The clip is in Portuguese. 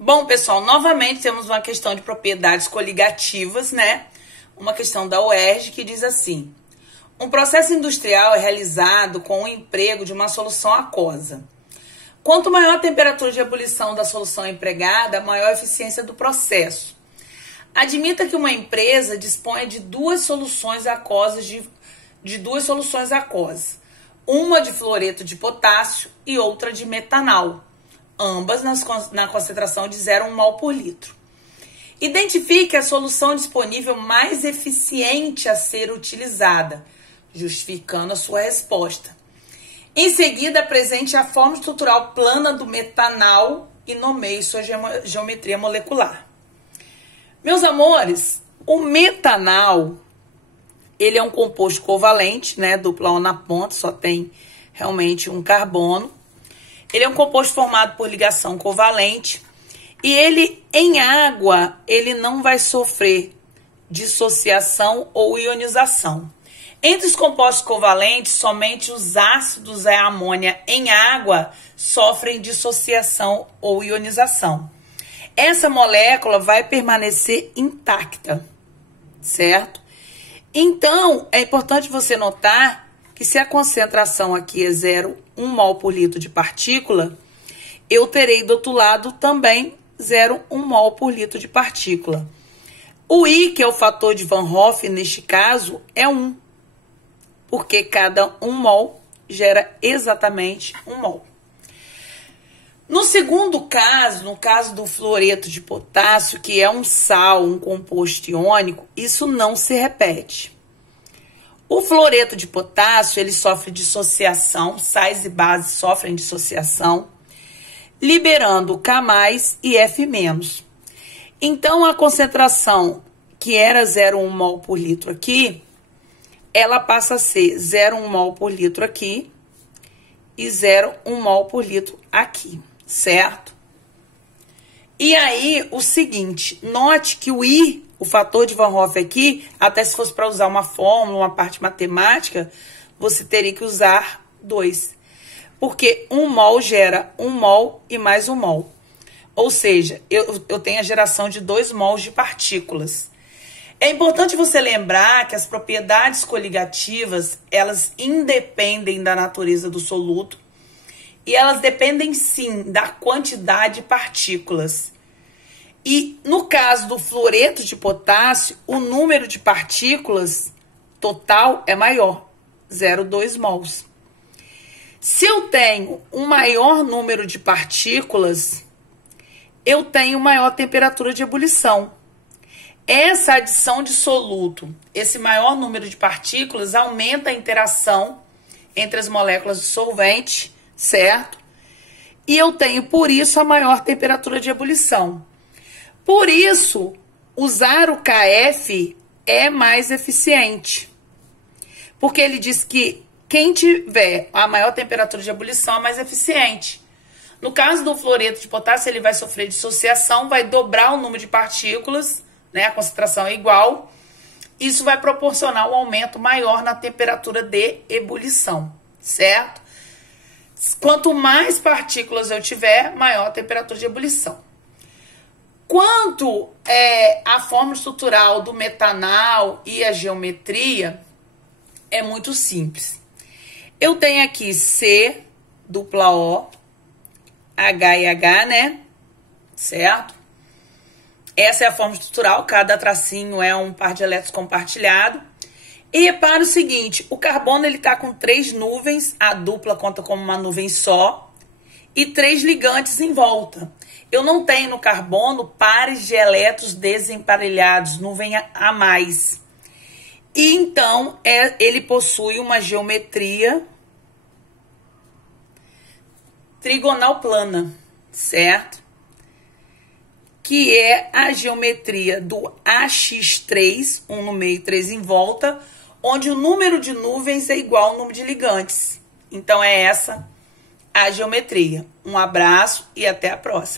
Bom, pessoal, novamente temos uma questão de propriedades coligativas, né? Uma questão da UERJ que diz assim: um processo industrial é realizado com o emprego de uma solução aquosa. Quanto maior a temperatura de ebulição da solução empregada, maior a eficiência do processo. Admita que uma empresa disponha de duas soluções aquosas, uma de fluoreto de potássio e outra de metanal, ambas na concentração de 0,1 mol por litro. Identifique a solução disponível mais eficiente a ser utilizada, justificando a sua resposta. Em seguida, apresente a forma estrutural plana do metanal e nomeie sua geometria molecular. Meus amores, o metanal, ele é um composto covalente, né, dupla O na ponta, só tem realmente um carbono. Ele é um composto formado por ligação covalente e ele, em água, ele não vai sofrer dissociação ou ionização. Entre os compostos covalentes, somente os ácidos e a amônia em água sofrem dissociação ou ionização. Essa molécula vai permanecer intacta, certo? Então, é importante você notar que se a concentração aqui é 0,1 mol por litro de partícula, eu terei do outro lado também 0,1 mol por litro de partícula. O I, que é o fator de Van Hoff, neste caso, é 1, porque cada 1 mol gera exatamente 1 mol. No segundo caso, no caso do fluoreto de potássio, que é um sal, um composto iônico, isso não se repete. O fluoreto de potássio, ele sofre dissociação, sais e bases sofrem dissociação, liberando K+, e F-. Então, a concentração que era 0,1 mol por litro aqui, ela passa a ser 0,1 mol por litro aqui e 0,1 mol por litro aqui, certo? E aí, o seguinte, note que o I, o fator de Van Hoff aqui, até se fosse para usar uma fórmula, uma parte matemática, você teria que usar 2. Porque 1 mol gera 1 mol e mais 1 mol. Ou seja, eu tenho a geração de 2 mols de partículas. É importante você lembrar que as propriedades coligativas, elas independem da natureza do soluto e elas dependem, sim, da quantidade de partículas. E no caso do fluoreto de potássio, o número de partículas total é maior, 0,2 mols. Se eu tenho um maior número de partículas, eu tenho maior temperatura de ebulição. Essa adição de soluto, esse maior número de partículas, aumenta a interação entre as moléculas do solvente, certo? E eu tenho, por isso, a maior temperatura de ebulição. Por isso, usar o KF é mais eficiente. Porque ele diz que quem tiver a maior temperatura de ebulição é mais eficiente. No caso do fluoreto de potássio, ele vai sofrer dissociação, vai dobrar o número de partículas, né? A concentração é igual. Isso vai proporcionar um aumento maior na temperatura de ebulição, certo? Quanto mais partículas eu tiver, maior a temperatura de ebulição. Quanto à forma estrutural do metanal e a geometria, é muito simples. Eu tenho aqui C, dupla O, H e H, né? Certo? Essa é a forma estrutural, cada tracinho é um par de elétrons compartilhado. E repara o seguinte, o carbono ele tá com 3 nuvens, a dupla conta como uma nuvem só, e 3 ligantes em volta. Eu não tenho no carbono pares de elétrons desemparelhados, nuvem a mais. E então, ele possui uma geometria trigonal plana, certo? Que é a geometria do AX3, 1 no meio e 3 em volta, onde o número de nuvens é igual ao número de ligantes. Então, é essa a geometria. Um abraço e até a próxima.